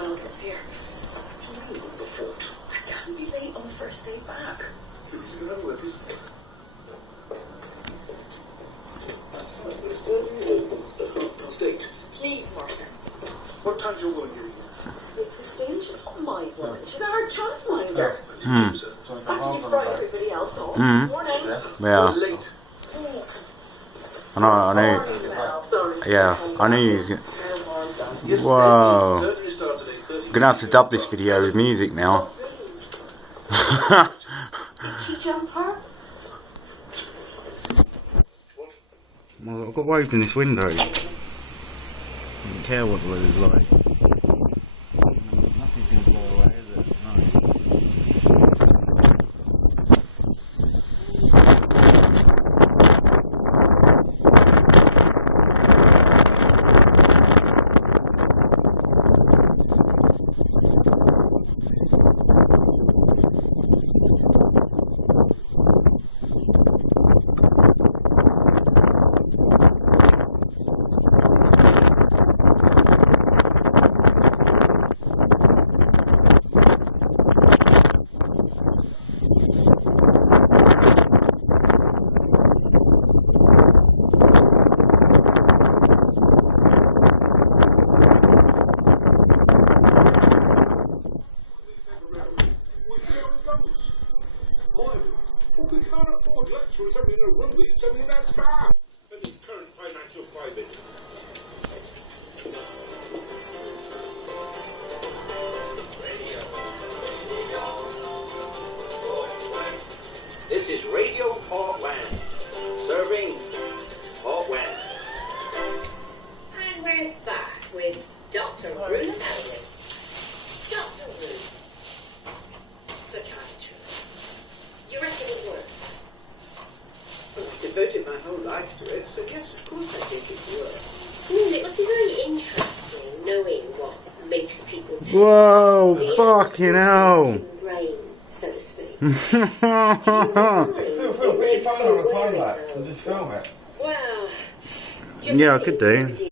Mel gets here. You know the fort. I can't be late on the first day back. He's going to work, isn't it? State. Please, Martin. What time's your work here? 15? She's on my word. She's our childminder. After you fry everybody else off. Morning. Yeah. Late. I know. Morning, Mel. Sorry. Yeah, I knew he's gonna... No harm done. Yesterday, Whoa. certainly starts at 8:30. Gonna have to dub this video with music now. Did she jump her? Well, I've got waves in this window. I don't care what the weather's like. Nothing's gonna blow away, is it? No. We can't afford lecturers having a room that's only that far. And his current financial climate. This is Radio Portland, serving Portland. And we're back with Dr. Ruth Howley. Dr. Ruth, psychiatrist. You reckon it works? Well, I've devoted my whole life to it, so yes, of course I think it works. It must be very interesting knowing what makes people tick. Whoa, The fucking hell. brain, so to speak. Film it. Put your phone on a time lapse and just film it. Well, Yeah, I could do.